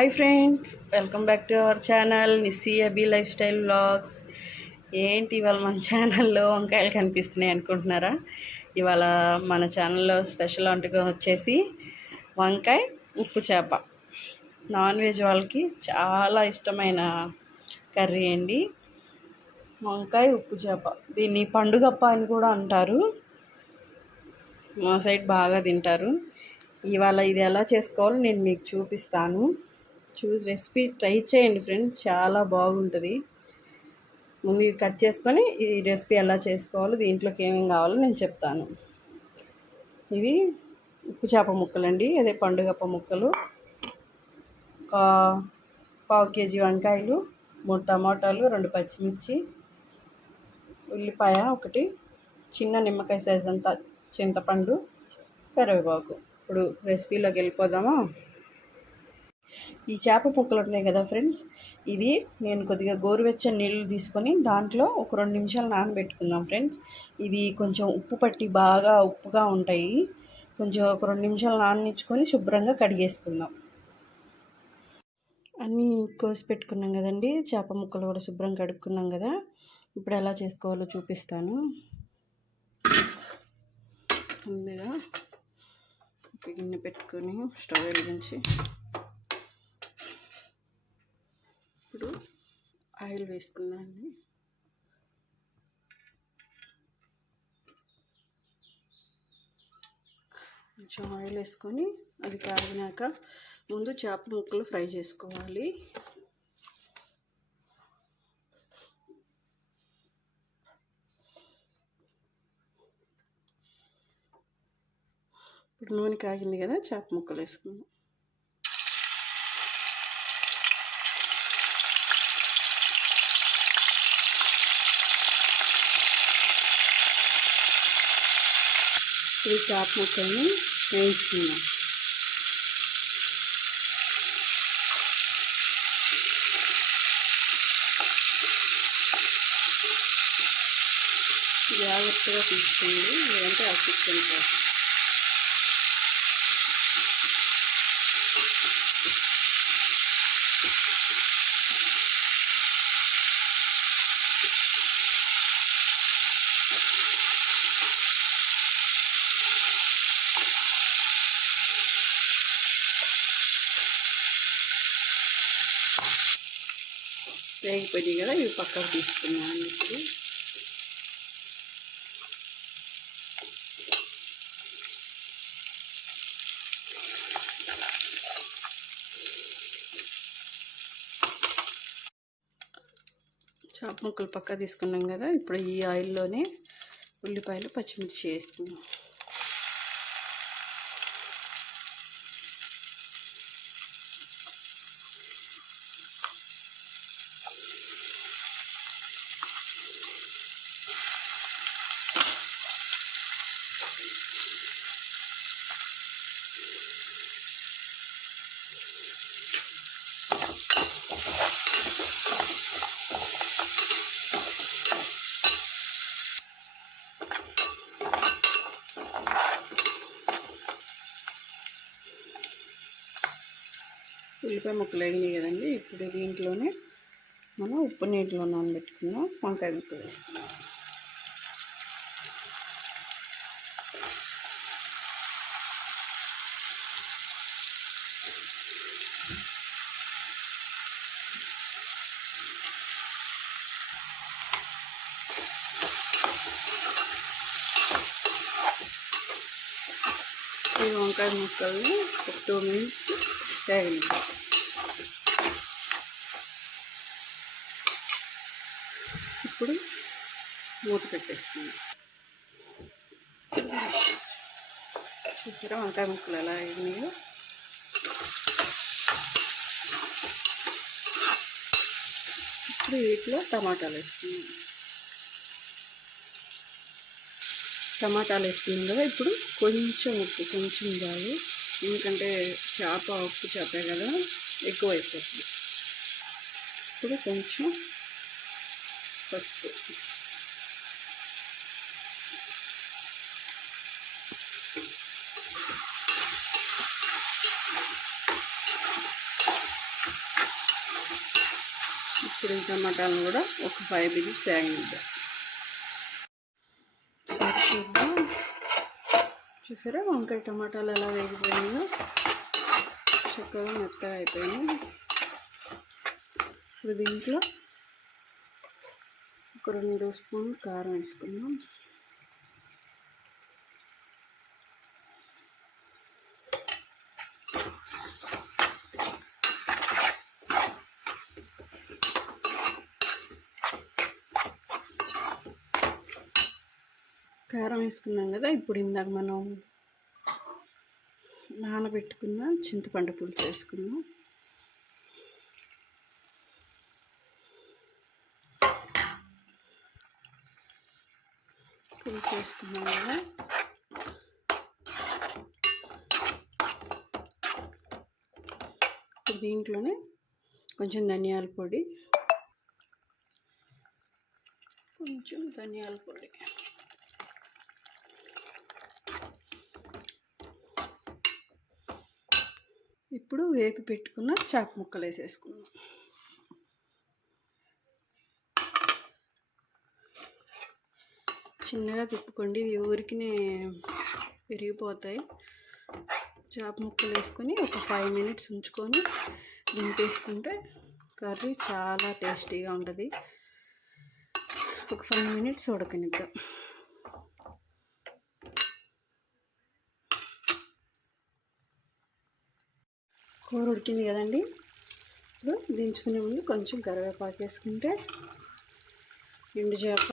Hi friends, welcome back to our channel Nissy Abby life style vlogs. ఏంటి ఇవాళ మన ఛానల్లో వంకాయలు కనిపిస్తున్నాయి అనుకుంటున్నారా? ఇవాళ మన ఛానల్లో స్పెషల్ వంటకం వచ్చేసి వంకాయ ఉప్పు చేప. నాన్ వెజ్ వాళ్ళకి చాలా ఇష్టమైన కర్రీ అండి వంకాయ ఉప్పు చేప. దీన్ని పండుగప్ప అని కూడా అంటారు, మా సైడ్ బాగా తింటారు. ఇవాళ ఇది ఎలా చేసుకోవాలో నేను మీకు చూపిస్తాను. రెసిపీ ట్రై చేయండి ఫ్రెండ్స్, చాలా బాగుంటుంది. ముందు ఇది కట్ చేసుకొని ఈ రెసిపీ ఎలా చేసుకోవాలో, దీంట్లోకి ఏమేమి కావాలో నేను చెప్తాను. ఇవి ఉప్పు చేప ముక్కలండి, అదే పండుగప్ప ముక్కలు. ఒక పావు కేజీ వంకాయలు, 3 టమాటాలు, 2 పచ్చిమిర్చి, ఉల్లిపాయ ఒకటి, చిన్న నిమ్మకాయ సైజ్ అంతా చింతపండు, కరివేపాకు. ఇప్పుడు రెసిపీలోకి వెళ్ళిపోదామా? ఈ చేప ముక్కలు ఉన్నాయి కదా ఫ్రెండ్స్, ఇవి నేను కొద్దిగా గోరువెచ్చని నీళ్ళు తీసుకొని దాంట్లో ఒక 2 నిమిషాలు నానబెట్టుకుందాం ఫ్రెండ్స్. ఇవి కొంచెం ఉప్పు పట్టి బాగా ఉప్పుగా ఉంటాయి. కొంచెం ఒక 2 నిమిషాలు నాననిచ్చుకొని శుభ్రంగా కడిగేసుకుందాం. అన్నీ కోసి పెట్టుకున్నాం కదండి, చేప ముక్కలు కూడా శుభ్రంగా కడుక్కున్నాం కదా. ఇప్పుడు ఎలా చేసుకోవాలో చూపిస్తాను. ముందుగా గిన్నె పెట్టుకొని స్టవ్ వెలిగించి ఇప్పుడు ఆయిల్ వేసుకుందామండి. కొంచెం ఆయిల్ వేసుకొని అది కాగినాక ముందు చేప ముక్కలు ఫ్రై చేసుకోవాలి. ఇప్పుడు నూనె కాగింది కదా, చేప ముక్కలు వేసుకుందాం. ఈ చేప ముక్కల్ని వేయించుకుందాం. జాగ్రత్తగా తీసుకోండి, లేదంటే అతుక్కుంటారు. వేగిపోయి కదా, ఇవి పక్కకు తీసుకున్నాను. ఇప్పుడు చేప ముక్కలు పక్క తీసుకున్నాం కదా, ఇప్పుడు ఈ ఆయిల్లోనే ఉల్లిపాయలు పచ్చిమిర్చి వేసుకున్నాం. ఉల్లిపాయ ముక్కలు వేగినాయి కదండి, ఇప్పుడు దీంట్లోనే మనం ఉప్పు నీటిలో నానబెట్టుకుందాం వంకాయ ముక్కలు వేసుకుందాం. ఈ వంకాయ ముక్కల్ని ఒక 2 మినిట్స్ వేగనిద్దాం. ఇప్పుడు మూత పెట్టేస్తుంది. చూసారా వంకాయ ముక్కలు ఎలా వేగినాయో? ఇప్పుడు వీటిలో టమాటాలు వేసుకున్నాం. టమాటాలు వేసుకున్నాం కదా, ఇప్పుడు కొంచెం ఉప్పు, కొంచెం కాదు, ఎందుకంటే చేప ఉప్పు చేపే కదా, ఎక్కువ అయిపోతుంది. ఇప్పుడు కొంచెం పసుపు, ఇప్పుడు ఈ టమాటాలను కూడా ఒక 5 మినిట్స్ వేగనిద్దాం. చూసారా వంకాయ టమాటాలు ఎలా వేగిపోయాయో, చక్కగా మెత్తగా అయిపోయాయి. ఇప్పుడు దీంట్లో ఒక 2 స్పూన్లు కారం వేసుకుందాం. కారం వేసుకున్నాం కదా, ఇప్పుడు ఇందాక మనం నానబెట్టుకున్న చింతపండు పులుసు వేసుకున్నాం. పులుసు వేసుకున్నాం కదా, దీంట్లోనే కొంచెం ధనియాల పొడి, ఇప్పుడు వేపి పెట్టుకున్న చాప ముక్కలు వేసేసుకుందాం. చిన్నగా తిప్పుకోండి, ఇవి ఊరికినే విరిగిపోతాయి. చాప ముక్కలు వేసుకొని ఒక 5 మినిట్స్ ఉంచుకొని దింపేసుకుంటే కర్రీ చాలా టేస్టీగా ఉంటుంది. ఒక 5 మినిట్స్ ఉడకనిద్దాం. కూర ఉడికింది కదండి. ఇప్పుడు దించుకునే ముందు కొంచెం కరివేపాకు వేసుకుంటే ఎండు చేప